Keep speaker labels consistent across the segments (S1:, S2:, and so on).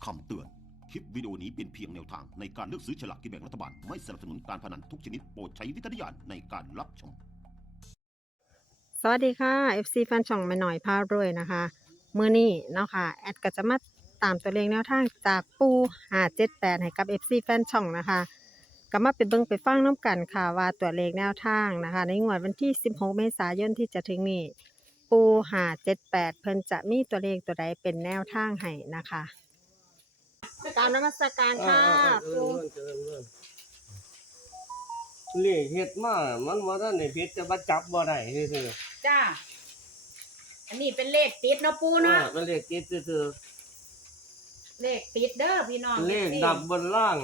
S1: คำเตือน คลิปวิดีโอนี้เป็นเพียงแนวทางในการเลือกซื้อฉลากกินแบ่งรัฐบาล ไม่สนับสนุนการพนันทุกชนิดโปรดใช้วิจารณญาณในการรับชม
S2: สวัสดีค่ะ FC แฟนช่องแม่หน่อยพารวยนะคะมื้อนี้เนาะค่ะแอดก็จะมาตามตัวเลขแนวทางจากปู578ให้กับ FC แฟนช่องนะคะก็มาไปเบิ่งไปฟังน้ำกันค่ะว่าตัวเลขแนวทางนะคะในงวดวันที่16เมษายนที่จะถึงนี้ปู578เพิ่นจะมีตัวเลขตัวใดเป็นแนวทางให้นะคะตามนมัสการค่ะปู
S3: เลขเฮ็ดมามันว่าท่านได้ผิดจะมาจับบ่ได้ซื่อ
S4: จ้า อันนี้เป็นเลขติดเนาะปู
S3: ๆ
S4: เนาะ
S3: เป็นเลขติดซื่อ
S4: เลขติดเด้อพี่น้อง
S3: ๆเลข
S4: สิ
S3: ดับบนล่าง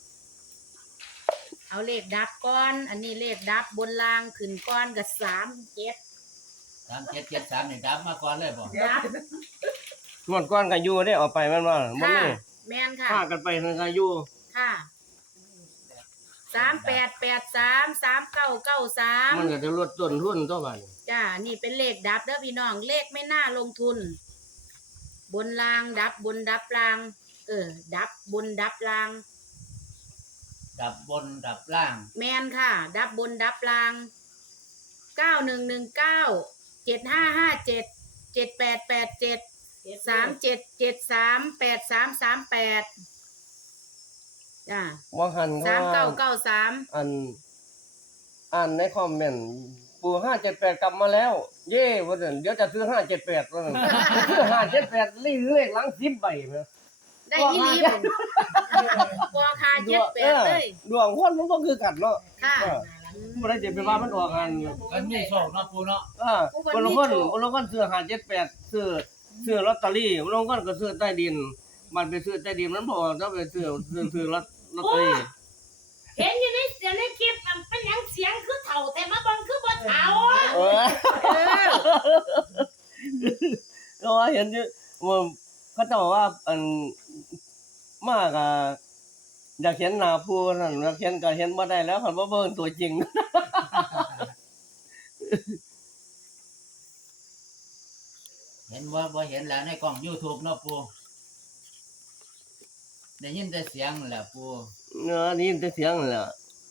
S4: เอาเลขดับก่อน อันนี้เลขดับบนล่างขึ้นก่อนกับ37
S5: 3773นี่ดับมาก่อนเลยบ่
S4: ดับ
S3: งวดก่อนก็อยู่ได้ออกไปมันว่าบ่
S4: ค่ะ
S3: มี
S4: แม่นค่ะ
S3: พากันไปทางก็อยู่
S4: ค่ะ3883
S3: มัน
S4: 3993
S3: ก็จะลดต้นทุนตัวบัดนี้
S4: จ้า นี่เป็นเลขดับเด้อพี่น้อง เลขไม่น่าลงทุน บนล่างดับบนดับล่าง ดับบนดับล่าง
S5: ดับบนดับล่าง
S4: แมนค่ะ ดับบนดับล่าง91197557788737738338จ้า
S3: ว่าหันเขาว่า
S4: 3993
S3: อ่านในคอมเมนต์ปู่578กลับมาแล้ว เย้ว่าซั่นเดี๋ยวจะซื้อ578ว่าซั่นซื้อ578เลขหลัง10ใบแม่
S4: ได้อีหลีบ่บ่ค่ะ78เลย
S3: ดวงคนมันก็คือกันเนาะ
S4: ค่ะ
S3: บ่ได้สิไปว่ามันออกกัน
S5: มันมีโชคเนาะปูเนาะ
S3: คนละคนซื้อ578ซื้อลอตเตอรี่คนละคนก็ซื้อใต้ดินมันไปซื้อใต้ดินมันบ่ต้องไปซื้อลอตเตอรี่
S4: เห็นอยู่ในคลิปมันเป็นหยังเสียงคือเฒ่าแต่มาเบิ่งคือบ่เฒ่า
S3: เออก็ว่าเห็นอยู่ว่าเขาเจ้าว่ามากอ่ะอยากเห็นหน้าผู้นั่นอยากเห็นก็เห็นบ่ได้แล้วคันบ่เบิ่งตัวจริง
S5: เห็นว่าบ่เห็นแล้วในกล้อง YouTube เนาะปูได้ยินแต่เสียงแหละปู
S3: เนื้อนี่แต่เสียงนั่นแหละ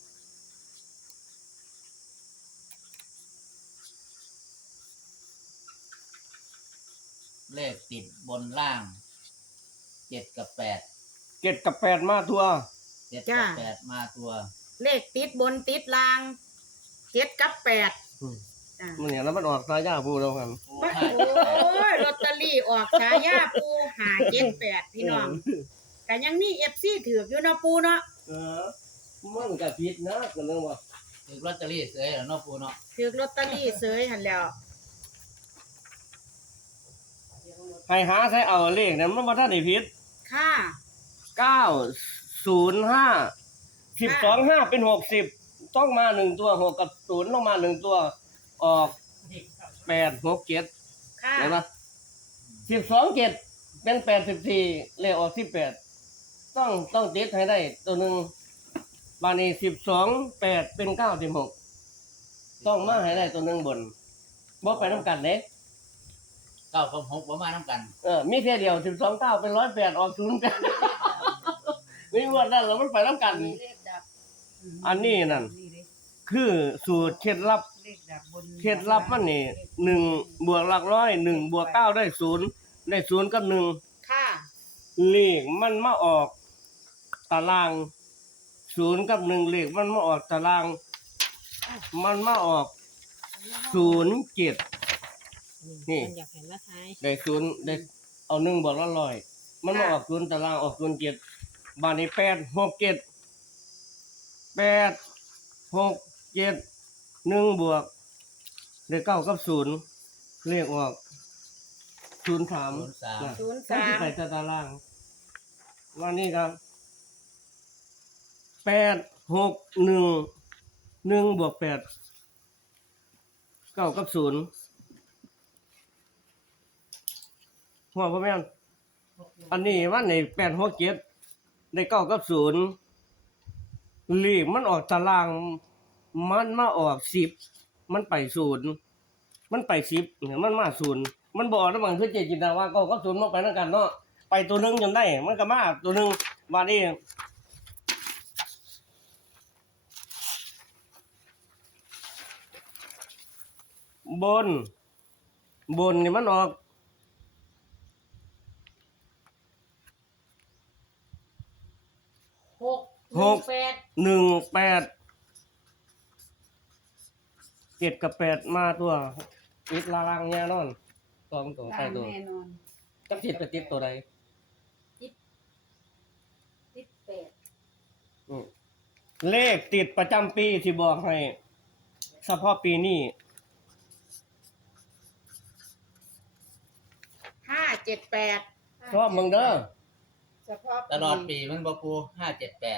S5: เลขติดบนล่าง7กับ8
S3: เก็ดกับ8มาทั่ว
S5: 7กับ8มาตัว
S4: เลขติดบนติดล่าง7กับ8จ้า
S3: มันเนี่ยแล้วมันออกสายาผู้แล้วกัน
S5: ปู
S4: โอ้ยลอตเตอรี่ออกฉายาปู578พี่น้องก็ยังมี FC ถือกอยู่เนาะปูเนาะ
S3: เออมันก็ผิดนะก็เรื่องว่า
S5: ถูกลอตเตอรี่เสยแล้วเนาะปูเนาะ
S4: ถือกลอตเตอรี่เสยหั่นแล้ว
S3: ให้หาใช้เอาเลขนั้นมันบ่ทันได้ผิด
S4: ค่ะ
S3: 905 125เป็น60ต้องมา1ตัว6กับ0ต้องมา1ตัวออก8 6 7
S4: ค่ะ
S3: เห็นปะ12 7เป็น84เลขออก18ต้องติดให้ได้ตัวหนึงบาดนี้12 8เป็น96ต้องมาให้ได้ตัวหนึงบนบ่ไปนํกันเด้
S5: 9กับ6บ่มานํกัน
S3: มีแค่เดียว12 9เป็น108ออก0กัน มีงวดนั้นแล้วมันไปนํกัน อันนี้นั่นคือสูตรเคล็ดลับมันนี่1บวกหลักร้อย1บวก9ได้0ได้0กับ1
S4: ค่ะ
S3: เลขมันมาออกตาราง0กับ1เลขมันมาออกตาราง มันมาออก07นี่
S2: อยากเห็นมาใช้
S3: ได้0ได้เอา1บวกละร้อยมันมาออก0ตารางออก07บาดนี้8 6 7 8 6 7 1บวกได้9กับ0เลขออก03
S4: 03
S3: ใส่ตารางวันนี้ครับ8 6 1 1บวก8 9กับ0หัวพ่อแม่นอันนี้วันนี้8 6 7ได้9กับ0เลขมันออกตาราง มันมาออก10มันไป0มันไป10เนี่ยมันมา0มันบ่ออกนำกันคือเจจินดาว่า9กับ0มันไปนำกันเนาะไปตัวหนึงจนได้ มันก็มาตัวหนึงมานี่บนนี่มันออก
S4: หก
S3: 1 8 7กับ8มาตัวติดลางแน่นอนตัวใต้ตัว
S4: แน่นอน
S3: จักติดไปติดตัวใด
S4: ติดแปด
S3: เลขติดประจำปีที่บอกให้เฉพาะปีนี้
S4: 578
S3: ชอบมึงเด้อ
S4: เฉพาะ
S5: ตลอดปีมันบ่ปู578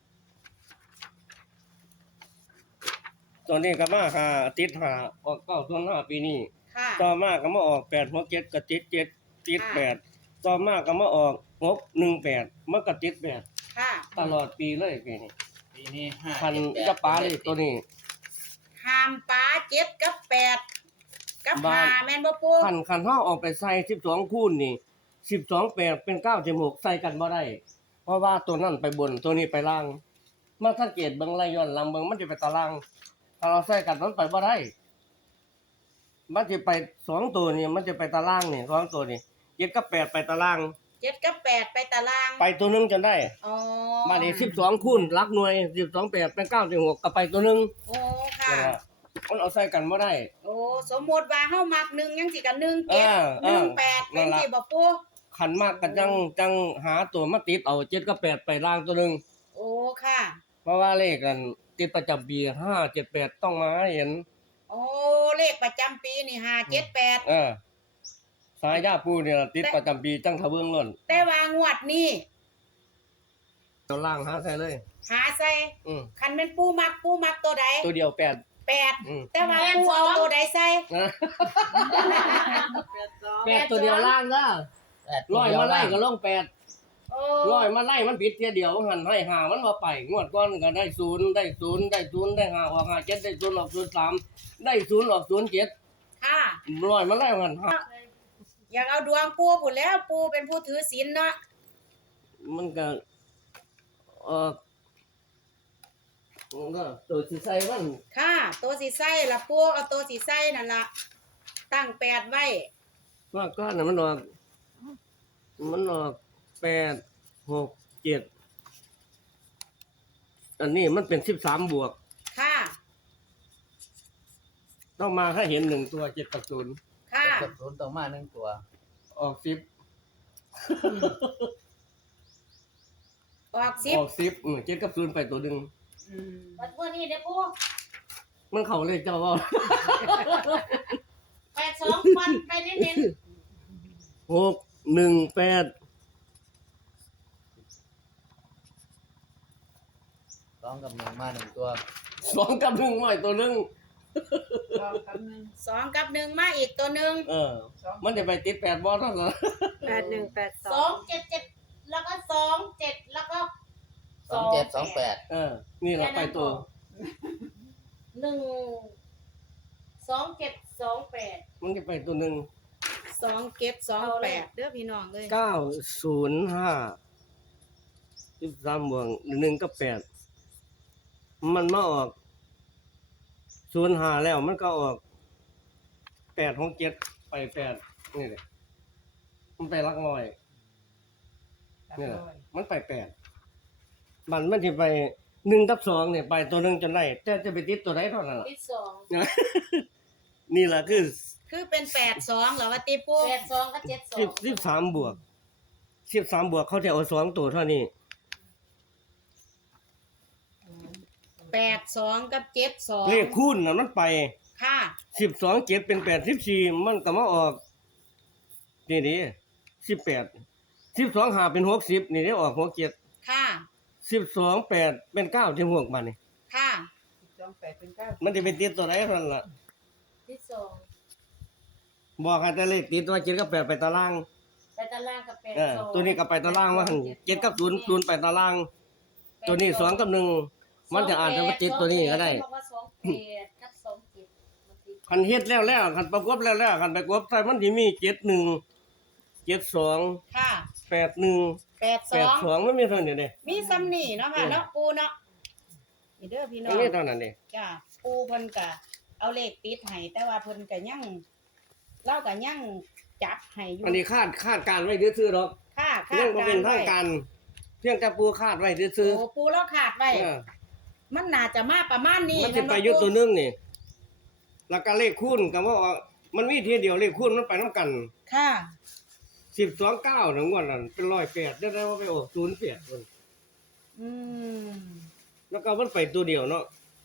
S3: ตัวนี้ก็มาค่ะติดหาออก905ปีนี้
S4: ค่ะ
S3: ต่อมาก็มาออก8 6 7ก็ติด7ติด8ต่อมาก็มาออก6 1 8มันก็ติด8
S4: ค่ะ
S3: ตลอดปีเลยปีนี้
S5: ปีนี้
S3: คัน
S5: 578
S3: จะปลาเลยตัวนี้
S4: ห้ามปลา7กับ8กับ
S3: บ้าน
S4: 5แม่นบ่ปู
S3: คันเฮาออกไปใส่12คูณนี่12 8เป็น9.6ใส่กันบ่ได้เพราะว่าตัวนั้นไปบนตัวนี้ไปล่างมาสังเกตเบิ่งไล่ย้อนหลังเบิ่งมันสิไปตารางถ้าเราใส่กันมันไปบ่ได้มันสิไป2ตัวนี่มันจะไปตารางนี่2ตัวนี่7กับ8ไปตาราง
S4: 7กับ8ไปตาราง
S3: ไปตัวหนึงจนได้
S4: อ๋อ
S3: มานี่12คูณหลักหน่วย12 8เป็น9.6ก็ไปตัวหนึง
S4: โอ้ค่ะ
S3: มันเอาใส่กันบ่ได้
S4: โอ้สมมุติว่าเฮามัก1ยังสิกับ1 7 1 8เป็นสิบ่ปู
S3: ขันมากก็จังหาตัวมาติดเอา7กับ8ไปล่างตัวหนึง
S4: โอ้ค่ะ
S3: เพราะว่าเลขกันติดประจำปี578ต้องมาให้เห็น
S4: โอ้เลขประจำปีนี่578
S3: สายยาปูเนี่ยติดประจำปีจังทะเบิงล้น
S4: แต่ว่างวดนี้
S3: เอาล่างหาใส่เลย
S4: หาใส่
S3: อืม
S4: คันเป็นปูมักตัวใด
S3: ตัวเดียว8
S4: 8
S3: อืม
S4: แต่ว่าปูเอาตัวใดใส่
S3: นะ8ตัวเดียวล่างนะร้อยมาไล่ก็ลง8
S4: โอ้
S3: ร้อยมาไล่มันผิดเทียเดียวหันให้หามันบ่ไปงวดก่อนก็ได้0ได้0ได้0ได้5ออก5 7ได้0ออก0 3ได้0ออก0 7
S4: ค่ะ
S3: ร้อยมาไล่หันหา
S4: อยากเอาดวงปูพุ่นแล้วปูเป็นผู้ถือศีลเนาะ
S3: มันก็มันก็ตัวสิใส่มัน
S4: ค่ะตัวสิใส่ละปูเอาตัวสิใส่นั่นล่ะตั้ง8ไว้
S3: ว่าก้อนน่ะมันออก8 6 7อันนี้มันเป็น13บวก
S4: ค่ะ
S3: ต้องมาให้เห็น1ตัว7กับ0
S4: ค่ะ
S5: กับ0ต้องมา1ตัว
S3: ออก10
S4: ออก
S3: ออก10 7กับ0ไปตัวหนึง
S4: 10วันนี้เด้อปู
S3: มันเข้าเลยเจ้าว่า
S4: 82ฟันไปเน้น
S3: 6 1 8
S5: 2กับ1มา1ตัว
S3: 2กับ1มาอีกตัวหนึง
S4: 2กับ1มาอีกตัวหนึง
S3: มันจะไปติด8บ่เท่านั้น
S2: 8182
S4: แล้วก็27แล้วก็
S5: 27
S3: นี่เราไปตัว
S4: 2728
S3: มันจะไปตัวหนึง
S4: 2728เด้อพี่น้องเอ้ย
S3: 905 13บวก1กับ8มันมาออก05แล้วมันก็ออก8 6 7ไป8นี่แหละมันไปหลักร้อยนี่แหละมันไป8มันสิไป1กับ2เนี่ยไปตัวหนึงจนได้แต่จะไปติดตัวใดเท่านั้นล่ะ
S4: ที่
S3: นี่ล่ะคือ
S4: 2คือเป็น82เหรอว่าติปู82กับ72
S3: 13บวก13บวกเขาจะเอา2ตัวเท่านี้
S4: 82กับ72
S3: เลขคูณน่ะมันไป
S4: ค่ะ
S3: 12 7เป็น84มันก็มาออกนี่ดิ18 12 5เป็น60นี่ได้ออก67
S4: ค่ะ
S3: 12 8เป็น9ถึง6มานี่
S4: ค่ะ
S3: มันสิไปติดตัวไหนเท่านั้นล่ะ
S4: ที่
S3: บอกให้แต่เลขติดว่า7กับ8ไปตาราง
S4: 2ไปตารางกับ82
S3: ตัวนี้ก็ไปตารางว่าหั่น7กับ0 0ไปตาราง ตัวนี้2กับ1มันจะอาจจะมาติดตัวนี้ก็ได้
S4: บอกว่า28กับ27มันติด
S3: คันเฮ็ดแล้วคันประกบแล้วคันประกบใส่มันสิมี71 72
S4: ค่ะ
S3: 81
S4: 82
S3: มันมีเท่านี้เด้
S4: มีซ้ำนี่เนาะค่ะเนาะปูเนาะนี่เด้อพี่น้อง
S3: มีเท่านั้นเด้
S4: จ้าปูเพิ่นก็เอาเลขติดให้แต่ว่าเพิ่นก็ยังเล่าก็ยังจับให้อยู่
S3: อันนี้คาดการไว้ซื่อๆดอก
S4: ค่ะคา
S3: ยั
S4: ด
S3: งบ่
S4: กา
S3: เป็
S4: ร
S3: นทางการเพียงแต่ปูคาดไว้ซื่อ
S4: โอ้ปูเราขาดไว้
S3: ๆเออ
S4: มันน่าจะมาประมาณนี้
S3: มันสิไปอยู่ตัวหนึงนี่แล้วก็เลขคูณก็ว่ามันมีทีเดียวเลขคูณมันไปนํกัน
S4: ค่ะ
S3: 129นึงว่านั่นเป็น108ได้ว่าไปออก08พุ่น
S4: อืม
S3: แล้วก็มันไปตัวเดียวเนาะ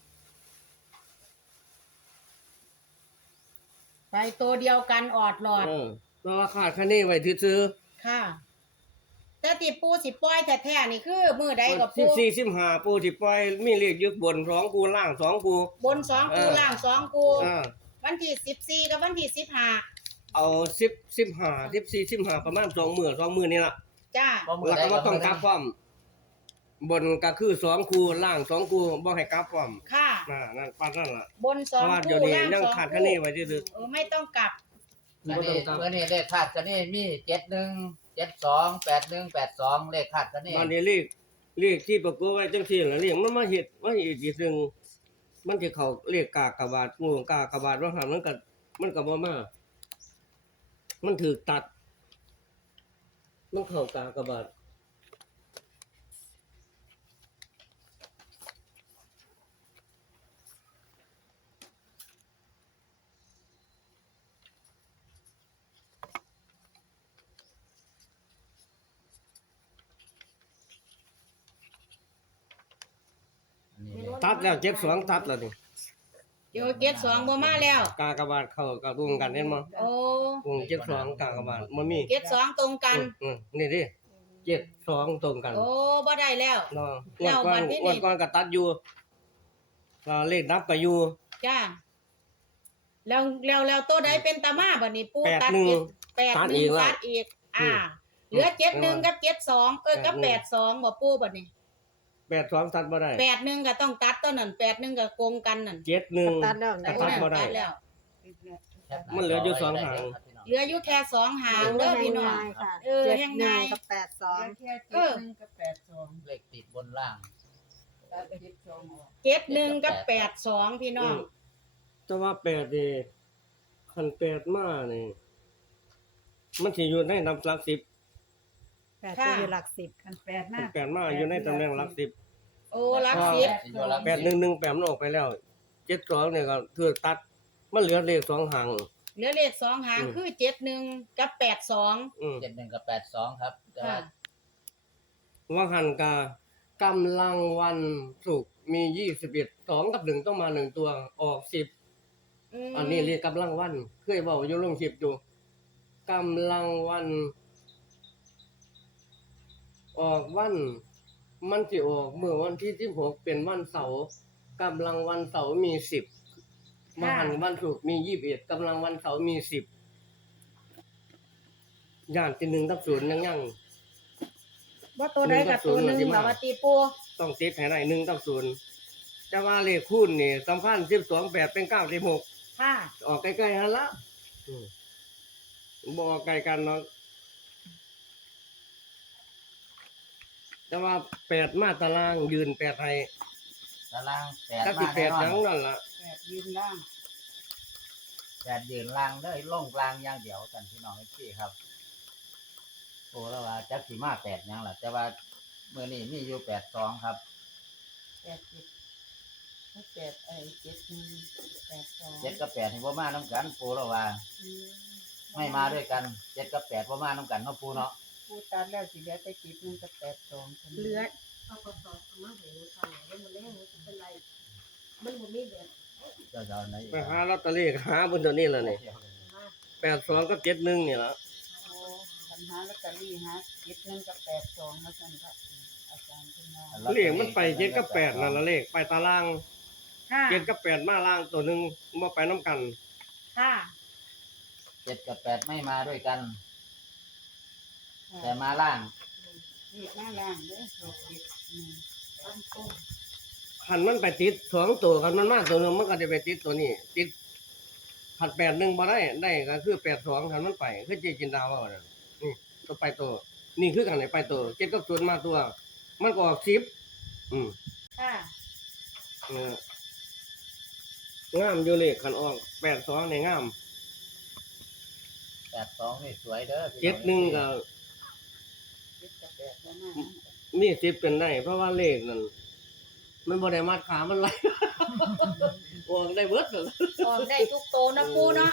S4: ไปตัวเดียวกันออดหลอด
S3: แต่ว่าคาดคะเนไว้ซื่อ
S4: ค่ะ แต่ที่ปูสิปล่อยแท้ๆนี่คือมือใดกับปู
S3: 14 15ปูสิปล่อยมีเลขอยู่บน2กูล่าง2กู
S4: บน2กูล่าง2กู
S3: อ่า
S4: วันที่14กับวันที่15
S3: เอา10 15 14 15ประมาณ2มื้อนี่ล่ะ
S4: จ้า
S3: แล้วก็บ่ต้องกลับพร้อมบนก็คือ2คู่ล่าง2คู่บ่ให้กลับพร้อม
S4: ค่ะ
S3: นั่นปานนั้นล่ะ
S4: บน
S3: เพราะว่า
S4: 2
S3: เดี๋ยว
S4: คู่
S3: นี้
S4: ล่าง
S3: ยัง
S4: 2
S3: ขาดคะเน
S4: คู่
S3: ไว้ซื่อ
S4: ไม่ต้องกลับ
S5: เมื่อนี้เลขคาดกันนี่มี71 72 81 82เลขคาดกันนี่
S3: ๆบ้านนี้เลขที่ประกอบไว้จังซี่ล่ะเลขมันมาเฮ็ดมาอีกทีนึงมันสิเข้าเลขกากบาทงูกากบาทว่าหั่นมันก็บ่มามันถูกตัด มันเข้ากากบาท ตัดแล้ว72ตัดแล้วนี่
S4: เดี๋ยว72บ่มาแล้ว
S3: กากบาทเข้ากับวงกันเห็นบ่
S4: โอ้
S3: วง72กากบาทมันมี
S4: 72ตรงกัน
S3: นี่ดิ72ตรงกัน
S4: โอ้บ่ได้แล้ว
S3: เนาะ
S4: แล้ว
S3: ก่
S4: วันที่นี่
S3: ก่อนก็ตัดอยู่เลขนับก็อยู่
S4: จ้าแล้วตัวใดเป็นตามาบัดนี้ปูตัด
S3: 81
S4: อีก
S3: ตัดอีกแล้ว
S4: ตัดอีกเหลือ71กับ72กับ82บ่ปูบัดนี้
S3: 82ตัดบ่ได้
S4: 81ก็ต้องตัดตัวนั้น81ก็โกงกันนั่น
S3: 71
S2: ตัดแล้ว
S3: ตั
S2: นะ
S3: ดบ่ได้
S4: ตัดแล้ว
S3: มันเหลืออยู่2หาง
S4: เหลืออยู่แค่2หางเด้อพี่น้อง
S2: ค่ะ
S4: เออแห่งไง
S2: 71กับ82
S5: เลขติดบนล่าง
S4: 71กับ82พี่น้อง
S3: แต่ว่า8นี่คัน8มานี่มันสิอยู่ในนำหลัก10
S2: 8จะอยู่หลัก10
S3: คัน8มาอยู่ในตำแหน่งหลัก10
S4: โอ้หลัก
S3: 811 8มันออกไปแล้ว72เนี่ยก็คือตัดมันเหลือเลข2หาง
S4: 10เหลือเลข2หางคือ71กับ82
S5: 71กับ82ครับแต่
S4: ค่ะ
S5: ว่า
S3: ว่าหันกำลังวันศุกร์มี21 2กับ1ต้องมา1ตัวออก10อันนี้เรียกกำลังวันเคยเว้าอยู่ลงคลิปอยู่กำลังวันออกวันมันสิออกเมื่อวันที่16เป็นวันเสาร์กำลังวันเสาร์มี10ว่าหันวันศุกร์มี21กำลังวันเสาร์มี10ย่านที่1กับ0ยัง
S4: ว่าตัวใดกับตัวหนึงแบบว่าตีปู
S3: ต้องติดให้ได้1กับ0แต่ว่าเลขคูณนี่สำคัญ12 8เป็น96
S4: ค่ะ
S3: ออกใกล้ๆหั่นละบ่ออกไกลกันเนาะแต่ว่า8มาตารางยืน8ให้
S5: ตาราง
S3: ถ้า
S5: 8
S3: สิ
S5: มาแน่นอ
S3: 8หยัง
S5: น
S3: นั่นล่ะ
S5: 8ยืนล่างเลยลงกลางอย่างเดียวกันพี่น้องพี่ครับโอ้แล้วว่าจักสิมา8หยังล่ะแต่ว่ามื้อนี้มีอยู่82ครับ7กับ8นี่บ่มานํกันปูแล้วว่าไม่มาด้วยกัน7กับ8บ่มานํกันเนาะปูเนาะ
S6: ผู้ตัดแล้วสิเหลือแต่71กับ82
S4: เหลือ
S5: เจ้าๆไหน
S3: ไปหาลอตเตอรี่หาบนตัวนี้ล่ะนี่82กับ71นี่ล่ะ
S6: โอ้ปัญหาลอตเตอรี่หา71กับ82แล้วกันค่ะอาจารย์เพิ่นว่า
S3: เลขมันไป7กับ8นั่นล่ะเลขไปตาราง
S4: ค่ะ
S3: 7กับ8มาล่างตัวหนึงบ่ไปนํกัน
S4: ค่ะ
S5: 7กับ8ไม่มาด้วยกัน แต่มาล่าง
S6: เลขหน้าล่างเด้อตั้งต้น
S3: คันมันไปติด2ตัวคันมันมาตัวหนึงมันก็จะไปติดตัวนี้ติดคัน81บ่ได้ก็คือ82คันมันไปคือจินดาว่านั่นนี่ตัวไปตัวนี่คือกันไหนไปตัว7กับ0มาตัว มันก็ออก10
S4: ค่ะ
S3: งามอยู่เลขคันออก82นี่งาม
S5: 82นี่สวยเด้อ
S3: 71ก็
S6: เจ็ดกับแปดแล้วมา
S3: มีสิทธิ์เป็นได้เพราะว่าเลขนั่นมันบ่ได้มัดขามันไหล ออกได้เบิดเลย
S4: ออกได้ทุกโตนะปูเนาะ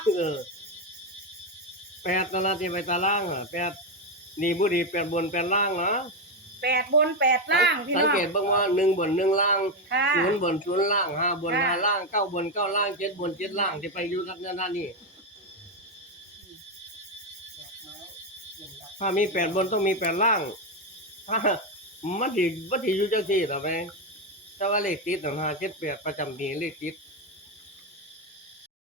S3: 8นั่นล่ะที่ไปตาราง8นี่บ่ดี8บน8ล่างนะ
S4: 8 บน 8 ล่างพี่
S3: สัง
S4: น้อง
S3: เกตเบิ่งว่า1บน1ล่าง
S4: ค่ะ
S3: 0บน0ล่าง5บน
S4: ค่ะ
S3: 5ล่าง9บน9ล่าง7บน7ล่างที่ไปอยู่ลักษณะนี้ถ้ามี8บนต้องมี8ล่างถ้ามันสิอยู่จังซี่ต่อไปแต่ว่าเลขติด5 7 8ประจำปีเลขติด